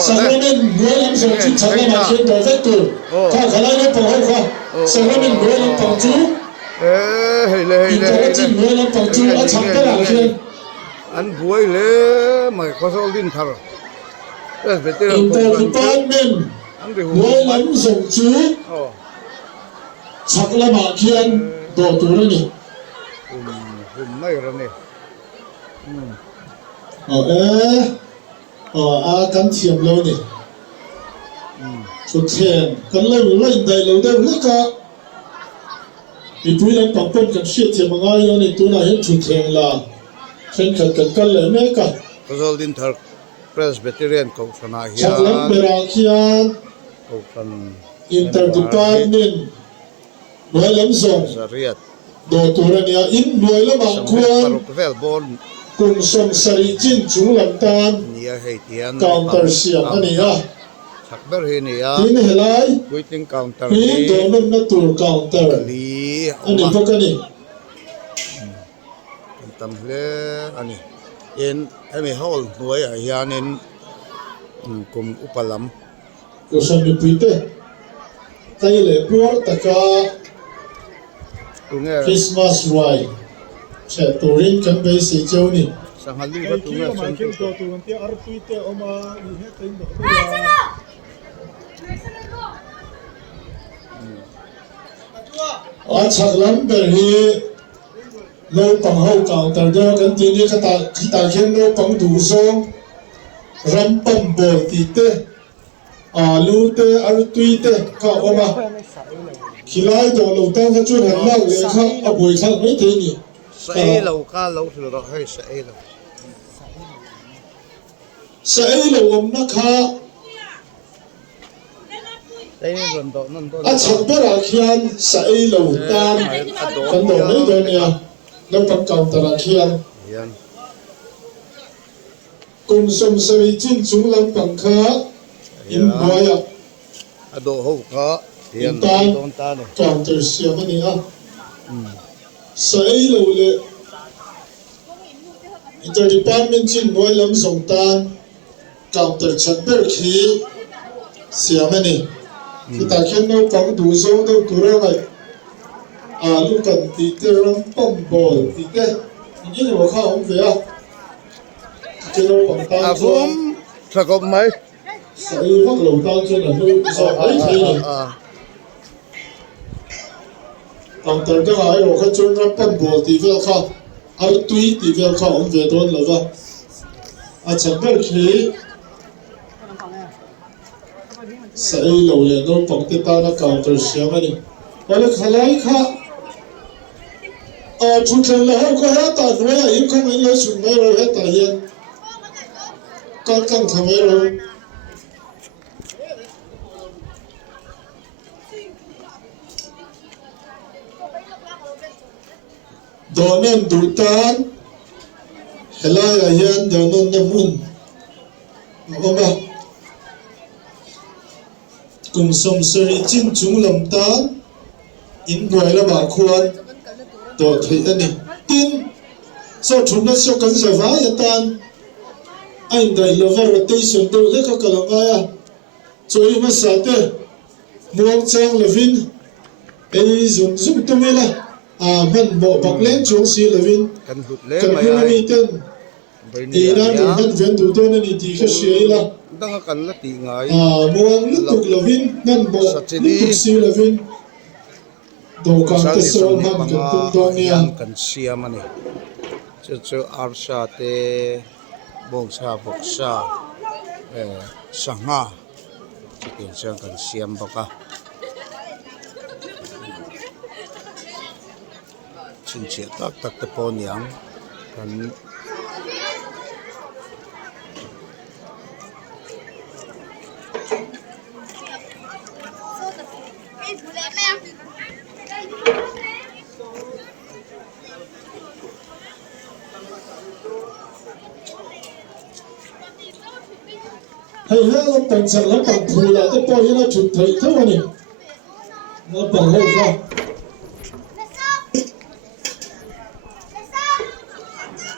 Salamin nuôi lắm rồi chứ chẳng là mà khiến đồ vết tù ta khá lại nó bằng hậu khoa Salamin nuôi lắm bằng chú Interactive nuôi lắm bằng chú ở chẳng tới là khiến anh vui lẽ mà có số linh thở Interdepartment nuôi lắm dùng chú chẳng là mà khiến đồ tù đó nhỉ mấy rồi nè căn thiềm lâu nè chút thiềm căn lâu lên đầy lâu đâu hết cả vì bùi lên bằng bên căn siết thiềm mà ngay đó nè tu nào hết chút thiềm là khen khẩn cần căn lấy mấy cả có số linh thở Presbyterian cầu phần này chắc lắm bề ra khian cầu phần Interdepartment nuôi lắm dùng đồ tù đó nè in nuôi lắm bằng khuôn cùng sông sari chín chúng làm tan counter siam anh nhá chắc đâu hết nè tin hệ lại waiting counter tin đồ nôm nó tour counter anh nhỉ bốc anh nhỉ tâm lệ anh nhỉ em hall nuôi ở nhà nên cùng upalam cô sông đi pite tay lệ bùa taka Christmas ride sẽ touring căn bây giờ châu nè sang halu ba tu nga sang tu chắc lắm bởi vì lâu bằng hậu counter đó cần tiền đi khi ta khen lâu bằng đủ số ram bầm bò tí tê alu tê alu tùy tê cả oma khi lại đó lâu ta cái chuyện hành lâu để khác buổi khác mấy thế nhỉ sẽ lâu cá lâu thì nó hơi sẽ lâu sẽ lâu nó khá chẳng biết là khian sẽ lâu tan phần đầu mấy đời nè nó bằng cầu tờ là khian cùng sông sari chín chúng làm bằng khá in boy à đồ hậu khá in tan counter siam anh nhá sẽ lâu lệ Interdepartment chín nuôi lắm dùng tan counter chẳng biết khi siam anh khi ta khen nó bằng đủ số đâu đủ ra vậy lúc cần tí tê rắm bông bò tí tê những người khác không về cái nó bằng tay cho sao có mấy sẽ phát lầu tay cho là nó sao ấy thế này còn từ cái này rồi cái chuyện rắm bông bò tí về khác tuy tí về khác không về đâu nữa vậy chẳng biết khi sẽ lâu lệ nó bằng tay ta nó cao từ sáng này và nó khai lại khác chúng ta là không có hết ta nói là im không anh lấy sủng mấy rồi hết ta hiện con căng thẳng mấy rồi đồ nên đủ tan hay là hiện đồ nên nằm un không ba cùng sông sari chín chúng làm tan in người là bà khuôn đồ thấy anh này tin sao chúng nó sao cần giải phá hiện tan anh đầy là rotation đâu hết các cái ngay à rồi mà sao thế muang trang là vin ấy dùng dùng tụi mình là mình bộ bọc lên chúng si là vin cần mình tên thì đang dùng mình viên tụi tôi nên thì cái gì là đang cần là tỷ ngài muang lúc tục là vin mình bộ lúc tục si là vin đồ càng tế sơ nam cần tung toan nha cần siam anh cho arsa te bông sa bọc sa sanga chỉ cần sang cần siam bọc à xin chia tắc tắc tập pon yang cần hay là nó bằng sẵn nó bằng phù là cái bò nó chụp thấy thế mà nè nó bằng hậu ra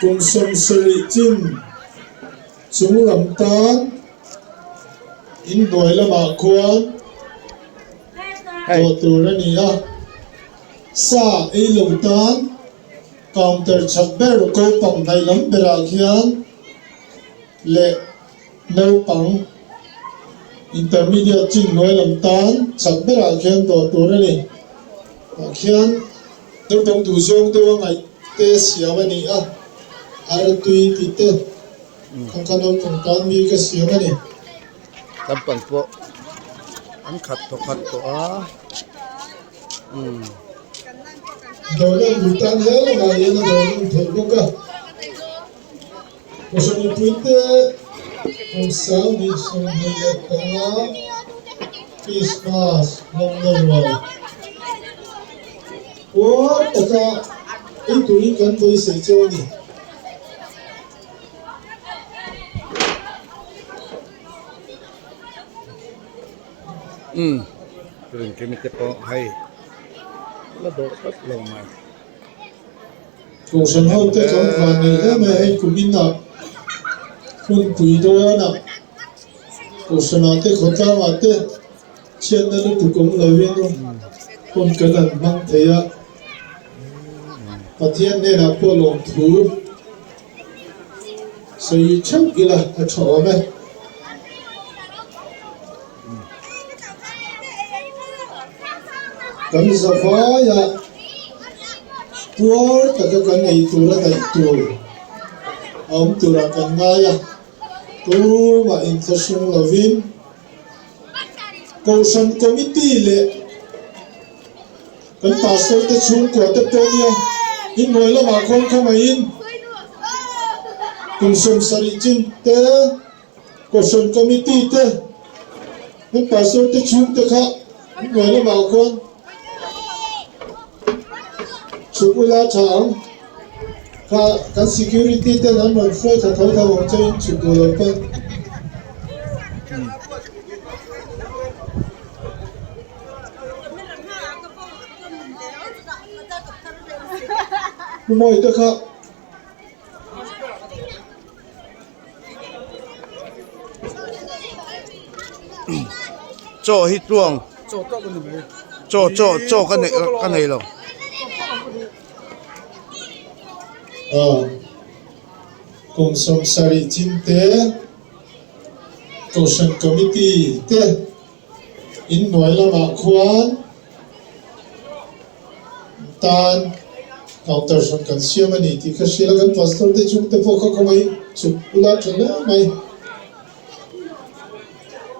cùng sông sari chin chúng làm tan in đuổi là mà quan Hey. tổ tu ra nè sa ấy lồng tan counter chặt bè rồi câu bằng này lắm bè ra khian lệ nấu bằng intermediate chin nói làm tan chặt bè ra khian tổ tu ra nè khian nếu đồng tu sông tôi ngày tê xỉa mà nè ai tùy tùy tê không cần ông cùng tan mi cái xỉa mà nè Tâm bằng po. Anh khát to đồ lên bụi tan hết là ngày nó đồ lên thề bốc cả một số những tweet tê hôm sáng đi xong đi là tăng á Christmas long lâu rồi ủa tất cả ít tuổi cần tôi sẽ chơi đi Kering kami po hay. Lado at long man. cùng sân hậu tê trong khoản này đó mà anh cũng in nọ kun quỷ đô nọ cùng sân hậu tê khó ta mà tê chuyện đó nó tụ cũng lời viên luôn kun cần ăn mang thấy á và thiên này là bộ lòng thú xây chắc cái là chỗ này cần sa phá ya tua tất cả cần này tu ra tại tu ông tu ra cần ngay ya tu mà international loving Ocean Committee lệ cần pastor te chung của te ponia in ngồi là mà không mà in cùng sum sari chin te Ocean Committee te cần pastor te chung te kha ngồi là mà không chụp ula chang ka security te nan man flight tha thau tha wang chain chụp do lo pan moi te kha Cho hít tuồng. Cho cái này rồi. cùng sông sari chin te Ocean Committee te in nói là mà khoan tan counter son kan siya mani ti ka sila kan pastor te chung te po ka kamay chuk ula chana may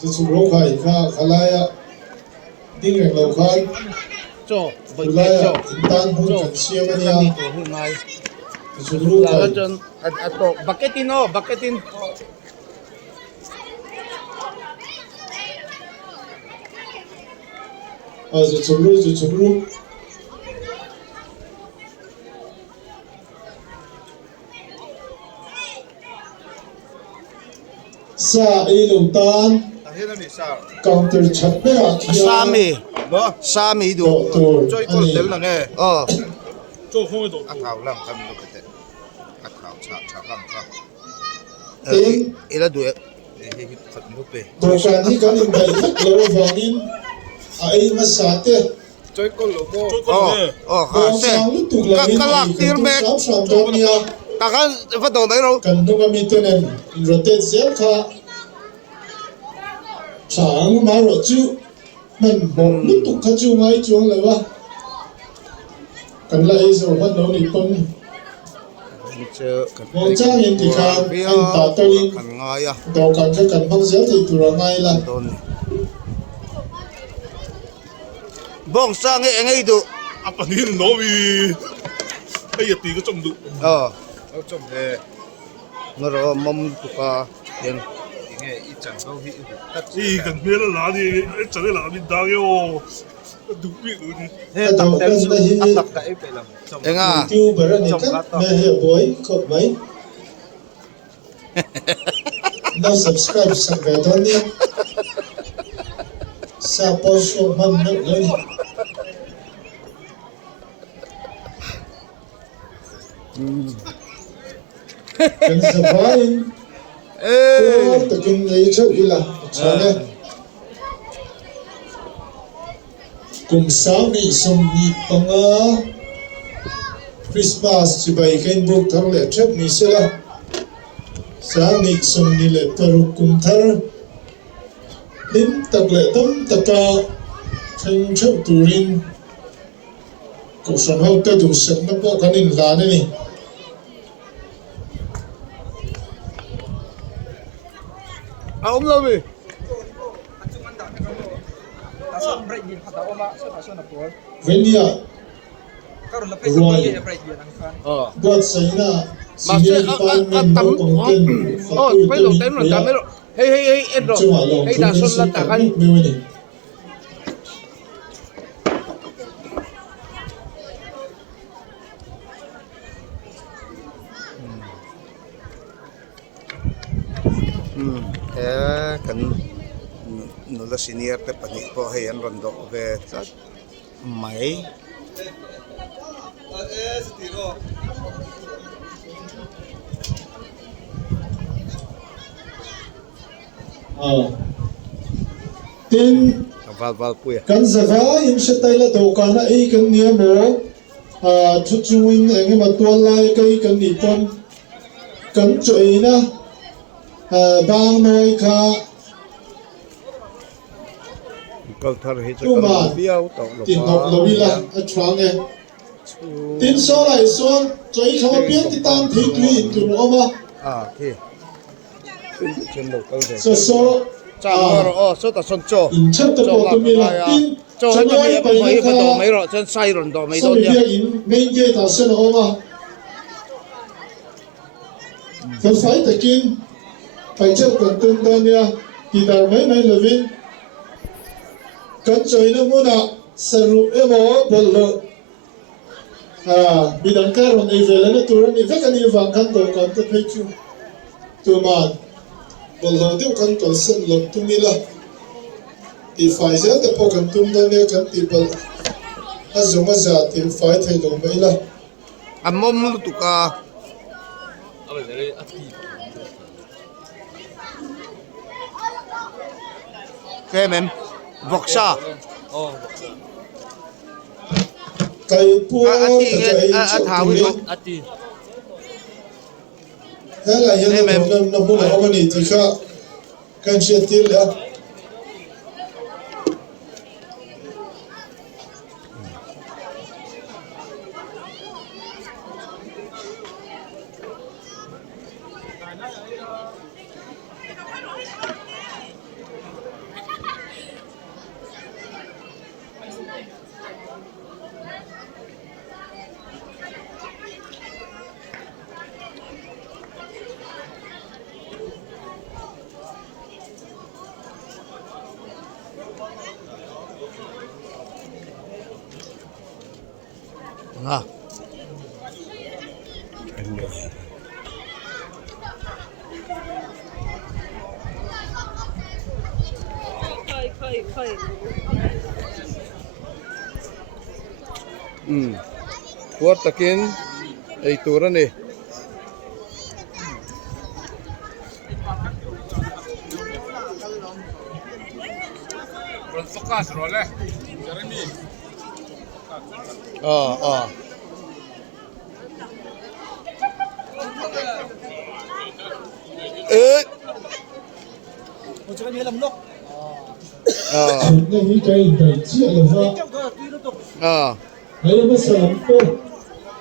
ti chuk ro khai ka khalaya ding reng lo khan Cho. ulaya tan hun kan siya mani ya ti chuk ro khai Lagan ato baketin. ti chuk ro sa ilong tan counter chat be a kia Sami du. Doktor, Cho con ani. del na nge. Cho không được. Thảo lang kan do kete. Thảo cha lang ka. Ting. Ila du khat mo pe. tôi cần thì cần phải thật lâu vangin ai mà sát thế Cho con logo. Cho con nè. Còn sáng lúc tụt là mình Kalak cần tir tu me. sắp sắm cho nia Ta kan phát động đấy rồi. cần tu kami tenen rotate zel kha sáng mà rồi chú mình một lúc tụt khá chú ngay chuông là ba cần lại rồi bắt đầu đi con Mong cha hiện thì kan anh ta tôi đi Kan ngay à. đầu cần cái cần phong zel thì tụi nó ngay là Don. Bong sang ngay du. Apa ni nó vì bây giờ tí cái trong đủ. Trong thế. Ngoro mom tu ka yan. Nghe ít chẳng đâu hi. Ý cần biết là lá đi, chẳng lẽ là mình đang yêu đủ biết rồi đi. cái đầu cần là hi Em à. tiêu bờ ra này cắt mẹ hiểu bối khóc mấy đâu subscribe sang về đó nhé sa post của mâm nước lên kan savain ê takin ei chau ila chane kum sang ni som ni panga Christmas chi bai kain buk thar le thep ni sela sang ni som ni le paru kum thar lim tak le tam taka thang chau turin ko san hau ta du sen na po kanin la ni ông đâu đi venia buat sai na mà senior sẽ department tắm no pangten bây giờ tém là tắm rồi hey em rồi hey đã xuân là tạc anh thế cần nó là senior cái phần này có hay anh run độ về rất mấy tin val quê kan zava in shetai la do kana ei kan nia mo chu chuin enge ma tual lai kai kan ni pon kan choina bang noi kha câu thar hết cho tu ma câu biao tàu tin ngọc lo wi la a thwang e tin so lai son choi kha pian ti tan thi tui in tu no ma kia trên đầu câu rồi so chả rồi số ta son cho in chat ta po tu mi la tin cho hết cho mấy cái đồ mấy rồi trên sai rồi đồ mấy so đâu mi nhá bia in main gate ta sen o ma Phần phải takin phải chấp cần tương đương nha thì đào mấy lovin kan chơi nó muốn à saru emo bollo bidang karon evela na turan evek ani vang kan to kan to pechu tu man bollo tu kan to sen lok tu mila ti faiza te po kan tum da ne kan ti bal azuma za ti fai thai do mai la ăn mồm tụ ca cái em vọc sa kai pu ta thảo kai với thế là hiện tại nó muốn là ông ấy thì khác cần sẽ tiền là à kuat takin ay turan eh ê nó nghĩ cái đại chia là ha hay là sao làm cô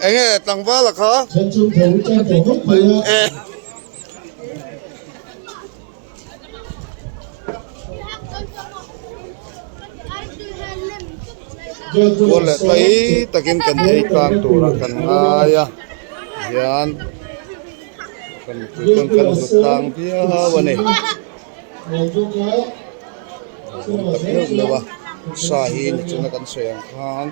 anh ấy tăng vá là khó chân chung thấu mất rồi ê boleh tay takin kan ay kantura kan aya yan kan utang dia wane takyo lawa sahin chuna kan sayang kan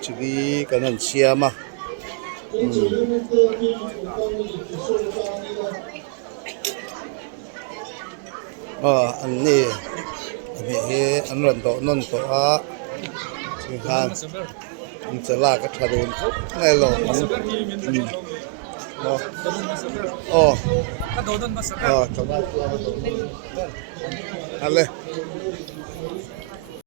chigi kanan siama ani an ran to non to a han an chala ka tharun ngay lo Oh. Kadodon ba sa Oh, tomato. Alle.